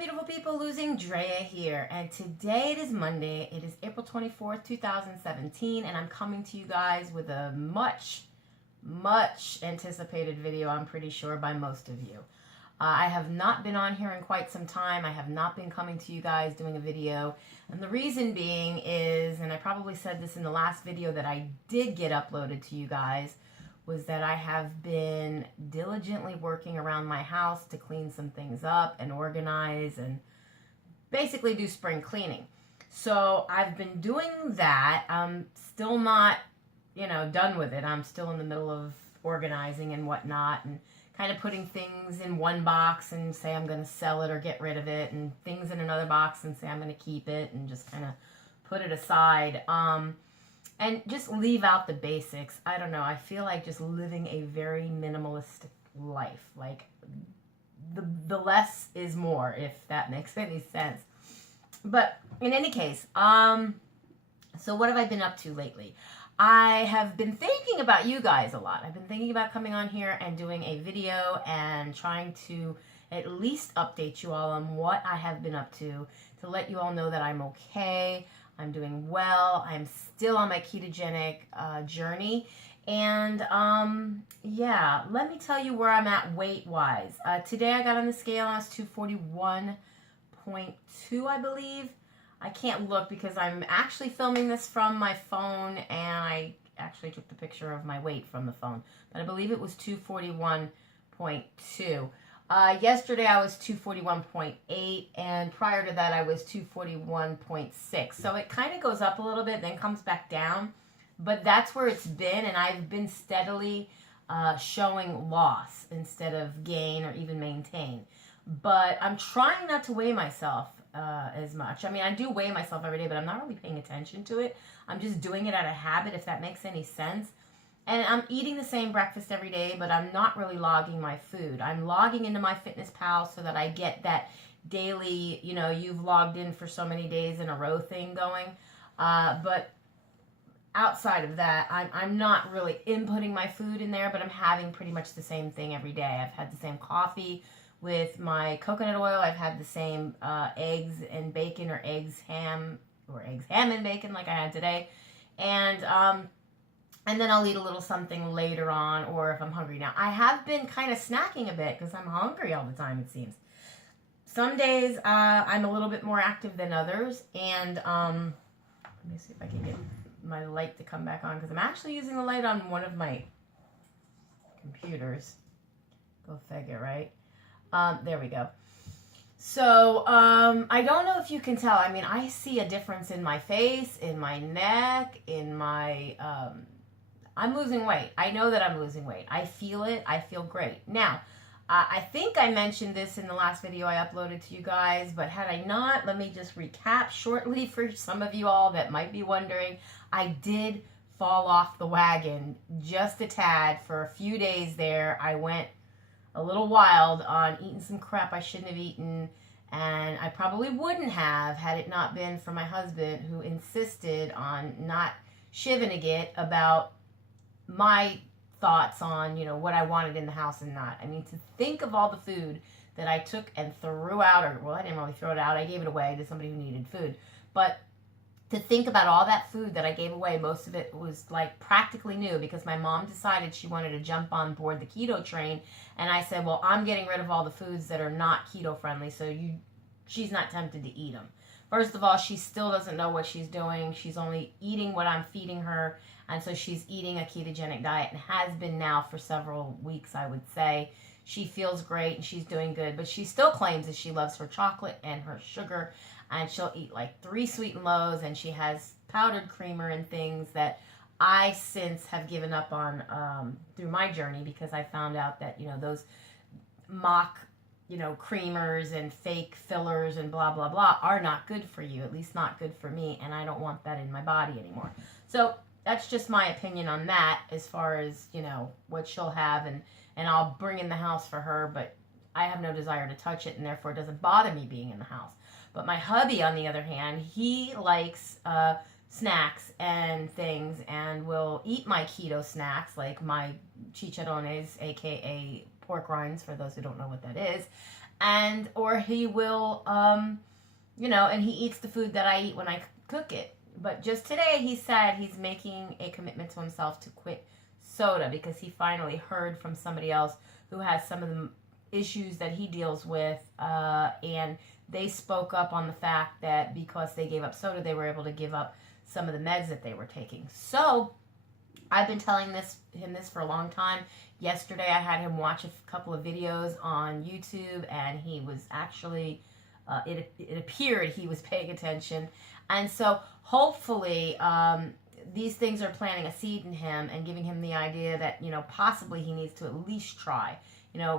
beautiful people, Losingdrea here, and today it is Monday. It is April 24th, 2017, and I'm coming to you guys with a much anticipated video, I'm pretty sure, by most of you. I have not been on here in quite some time. I have not been coming to you guys doing a video, and the reason being is, and I probably said this in the last video that I did get uploaded to you guys, was that I have been diligently working around my house to clean some things up and organize and basically do spring cleaning. So I've been doing that. I'm still not, done with it. I'm still in the middle of organizing and whatnot and kind of putting things in one box and say I'm going to sell it or get rid of it, and things in another box and say I'm going to keep it and just kind of put it aside. And just leave out the basics. I don't know. I feel like just living a very minimalistic life. Like, the less is more, if that makes any sense. But in any case, so what have I been up to lately? I have been thinking about you guys a lot. I've been thinking about coming on here and doing a video and trying to at least update you all on what I have been up to let you all know that I'm okay. I'm doing well. I'm still on my ketogenic journey. And yeah, let me tell you where I'm at weight-wise. Today I got on the scale and I was 241.2, I believe. I can't look because I'm actually filming this from my phone, and I actually took the picture of my weight from the phone. But I believe it was 241.2. Yesterday I was 241.8, and prior to that I was 241.6. So it kind of goes up a little bit, then comes back down. But that's where it's been, and I've been steadily showing loss instead of gain or even maintain. But I'm trying not to weigh myself as much. I mean, I do weigh myself every day, but I'm not really paying attention to it. I'm just doing it out of habit, if that makes any sense. And I'm eating the same breakfast every day, but I'm not really logging my food. I'm logging into MyFitnessPal so that I get that daily, you've logged in for so many days in a row thing going. But outside of that, I'm not really inputting my food in there, but I'm having pretty much the same thing every day. I've had the same coffee with my coconut oil. I've had the same eggs and bacon, or eggs, ham and bacon like I had today. And then I'll eat a little something later on, or if I'm hungry. Now, I have been kind of snacking a bit because I'm hungry all the time, it seems. Some days I'm a little bit more active than others. And let me see if I can get my light to come back on, because I'm actually using the light on one of my computers. Go figure, right? There we go. So, I don't know if you can tell. I mean, I see a difference in my face, in my neck, in my... I'm losing weight. I know that I'm losing weight. I feel it. I feel great. Now, I think I mentioned this in the last video I uploaded to you guys, but had I not, let me just recap shortly for some of you all that might be wondering. I did fall off the wagon just a tad for a few days there. I went a little wild on eating some crap I shouldn't have eaten, and I probably wouldn't have had it not been for my husband, who insisted on not shiving it about my thoughts on, what I wanted in the house and not. I mean, to think of all the food that I took and threw out, or, well, I didn't really throw it out. I gave it away to somebody who needed food. But to think about all that food that I gave away, most of it was like practically new, because my mom decided she wanted to jump on board the keto train. And I said, well, I'm getting rid of all the foods that are not keto friendly, so she's not tempted to eat them. First of all, she still doesn't know what she's doing. She's only eating what I'm feeding her. And so she's eating a ketogenic diet, and has been now for several weeks, I would say. She feels great and she's doing good, but she still claims that she loves her chocolate and her sugar, and she'll eat like 3 sweet and lows, and she has powdered creamer and things that I since have given up on through my journey, because I found out that, those mock creamers and fake fillers and blah, blah, blah are not good for you, at least not good for me, and I don't want that in my body anymore. So that's just my opinion on that, as far as, what she'll have, and I'll bring in the house for her, but I have no desire to touch it, and therefore it doesn't bother me being in the house. But my hubby, on the other hand, he likes snacks and things, and will eat my keto snacks, like my chicharrones, aka pork rinds, for those who don't know what that is, and or he will, and he eats the food that I eat when I cook it. But just today, he said he's making a commitment to himself to quit soda because he finally heard from somebody else who has some of the issues that he deals with, and they spoke up on the fact that because they gave up soda, they were able to give up some of the meds that they were taking. So I've been telling him this for a long time. Yesterday, I had him watch a couple of videos on YouTube, and he was actually, it appeared he was paying attention. And so hopefully these things are planting a seed in him and giving him the idea that, possibly he needs to at least try.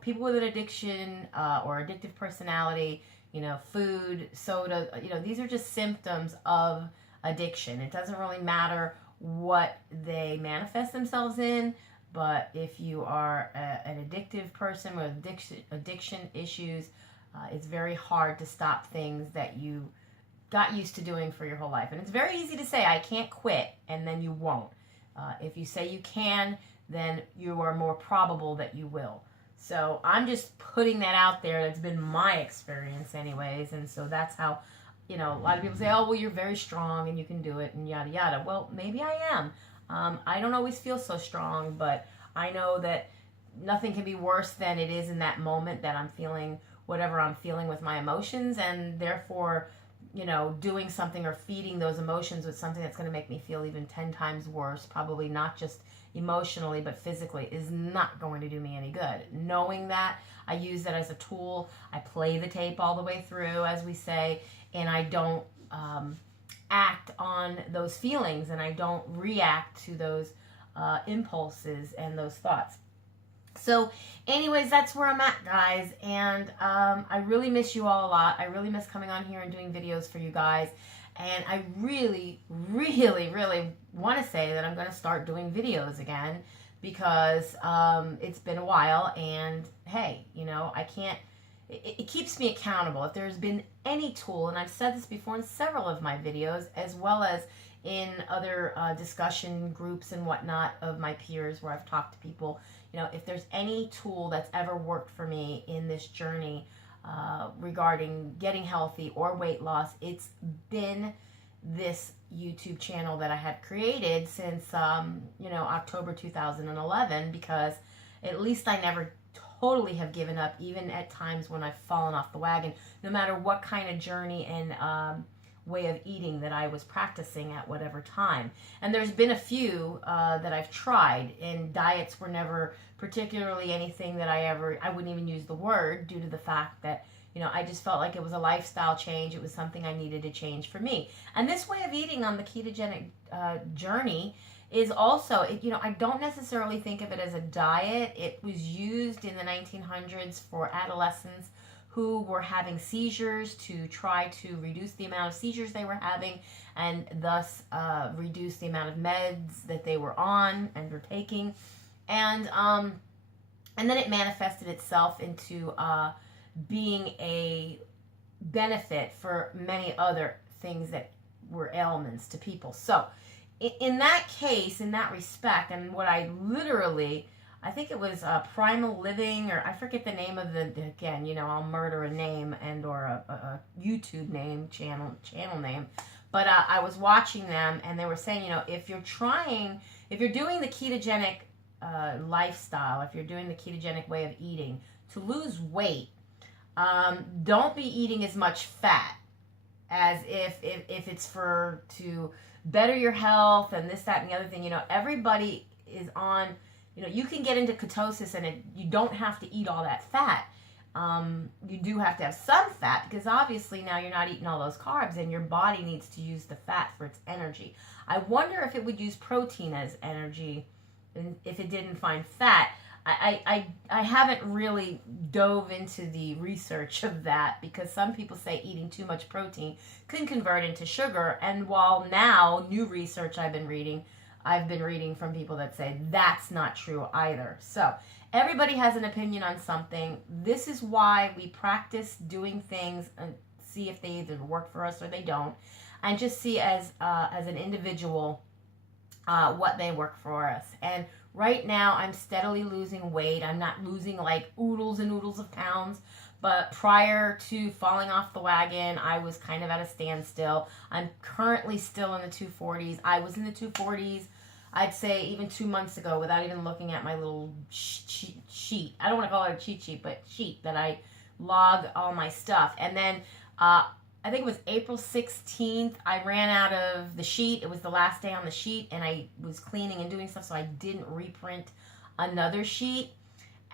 People with an addiction or addictive personality, food, soda, these are just symptoms of addiction. It doesn't really matter what they manifest themselves in, but if you are an addictive person with addiction issues, it's very hard to stop things that you got used to doing for your whole life. And it's very easy to say, I can't quit, and then you won't. If you say you can, then you are more probable that you will. So I'm just putting that out there. That's been my experience anyways. And so that's how, a lot of people say, oh, well, you're very strong and you can do it and yada, yada. Well, maybe I am. I don't always feel so strong, but I know that nothing can be worse than it is in that moment that I'm feeling whatever I'm feeling with my emotions. And therefore, doing something or feeding those emotions with something that's going to make me feel even 10 times worse, probably not just emotionally, but physically, is not going to do me any good. Knowing that, I use that as a tool. I play the tape all the way through, as we say, and I don't act on those feelings, and I don't react to those impulses and those thoughts. So anyways, that's where I'm at, guys, and I really miss you all a lot. I really miss coming on here and doing videos for you guys, and I really, really, really want to say that I'm going to start doing videos again because it's been a while, and hey, I can't, it keeps me accountable. If there's been any tool, and I've said this before in several of my videos, as well as in other discussion groups and whatnot of my peers where I've talked to people, if there's any tool that's ever worked for me in this journey regarding getting healthy or weight loss, it's been this YouTube channel that I had created since, October 2011, because at least I never totally have given up, even at times when I've fallen off the wagon, no matter what kind of journey and way of eating that I was practicing at whatever time. And there's been a few that I've tried, and diets were never particularly anything that I wouldn't even use the word, due to the fact that, I just felt like it was a lifestyle change. It was something I needed to change for me. And this way of eating on the ketogenic journey is also, I don't necessarily think of it as a diet. It was used in the 1900s for adolescents who were having seizures to try to reduce the amount of seizures they were having, and thus reduce the amount of meds that they were on and were taking. And then it manifested itself into being a benefit for many other things that were ailments to people. So in that case, in that respect, and what I literally, I think it was Primal Living, or I forget the name of again, I'll murder a name and or a YouTube name, channel name. But I was watching them, and they were saying, if you're doing the ketogenic lifestyle, if you're doing the ketogenic way of eating, to lose weight, don't be eating as much fat as if it's to better your health and this, that, and the other thing. Everybody is on, you can get into ketosis and you don't have to eat all that fat. You do have to have some fat, because obviously now you're not eating all those carbs and your body needs to use the fat for its energy. I wonder if it would use protein as energy, and if it didn't find fat. I haven't really dove into the research of that, because some people say eating too much protein can convert into sugar, and while now new research I've been reading from people that say that's not true either. So everybody has an opinion on something. This is why we practice doing things and see if they either work for us or they don't, and just see as an individual what they work for us. And right now I'm steadily losing weight. I'm not losing like oodles and oodles of pounds, But prior to falling off the wagon, I was kind of at a standstill. I'm currently still in the 240s. I was in the 240s, I'd say even 2 months ago, without even looking at my little sheet. I don't want to call it a cheat sheet, but sheet that I log all my stuff. And then I think it was April 16th, I ran out of the sheet. It was the last day on the sheet, and I was cleaning and doing stuff, so I didn't reprint another sheet.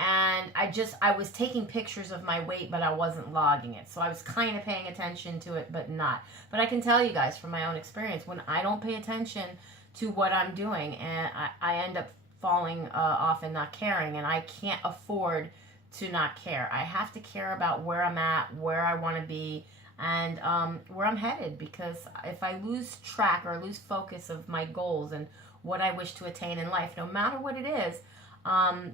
And I was taking pictures of my weight, but I wasn't logging it. So I was kind of paying attention to it, but not. But I can tell you guys from my own experience, when I don't pay attention to what I'm doing, and I end up falling off and not caring, and I can't afford to not care. I have to care about where I'm at, where I want to be, and where I'm headed, because if I lose track or lose focus of my goals and what I wish to attain in life, no matter what it is,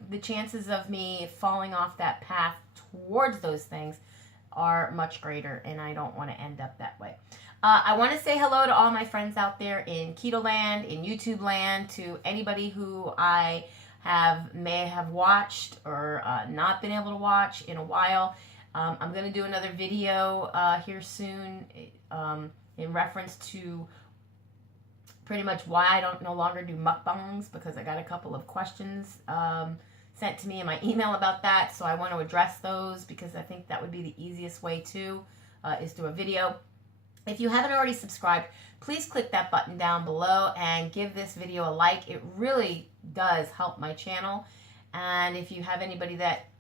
the chances of me falling off that path towards those things are much greater, and I don't want to end up that way. I want to say hello to all my friends out there in Keto land, in YouTube land, to anybody who I may have watched or not been able to watch in a while. I'm going to do another video here soon in reference to pretty much why I don't no longer do mukbangs, because I got a couple of questions sent to me in my email about that. So I want to address those, because I think that would be the easiest way to is do a video. If you haven't already subscribed, please click that button down below and give this video a like. It really does help my channel. And if you have anybody that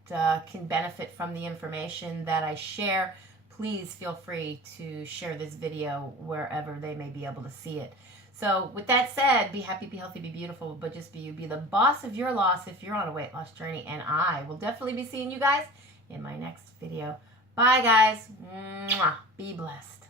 can benefit from the information that I share, please feel free to share this video wherever they may be able to see it. So with that said, be happy, be healthy, be beautiful, but just be you. Be the boss of your loss if you're on a weight loss journey. And I will definitely be seeing you guys in my next video. Bye, guys. Mwah. Be blessed.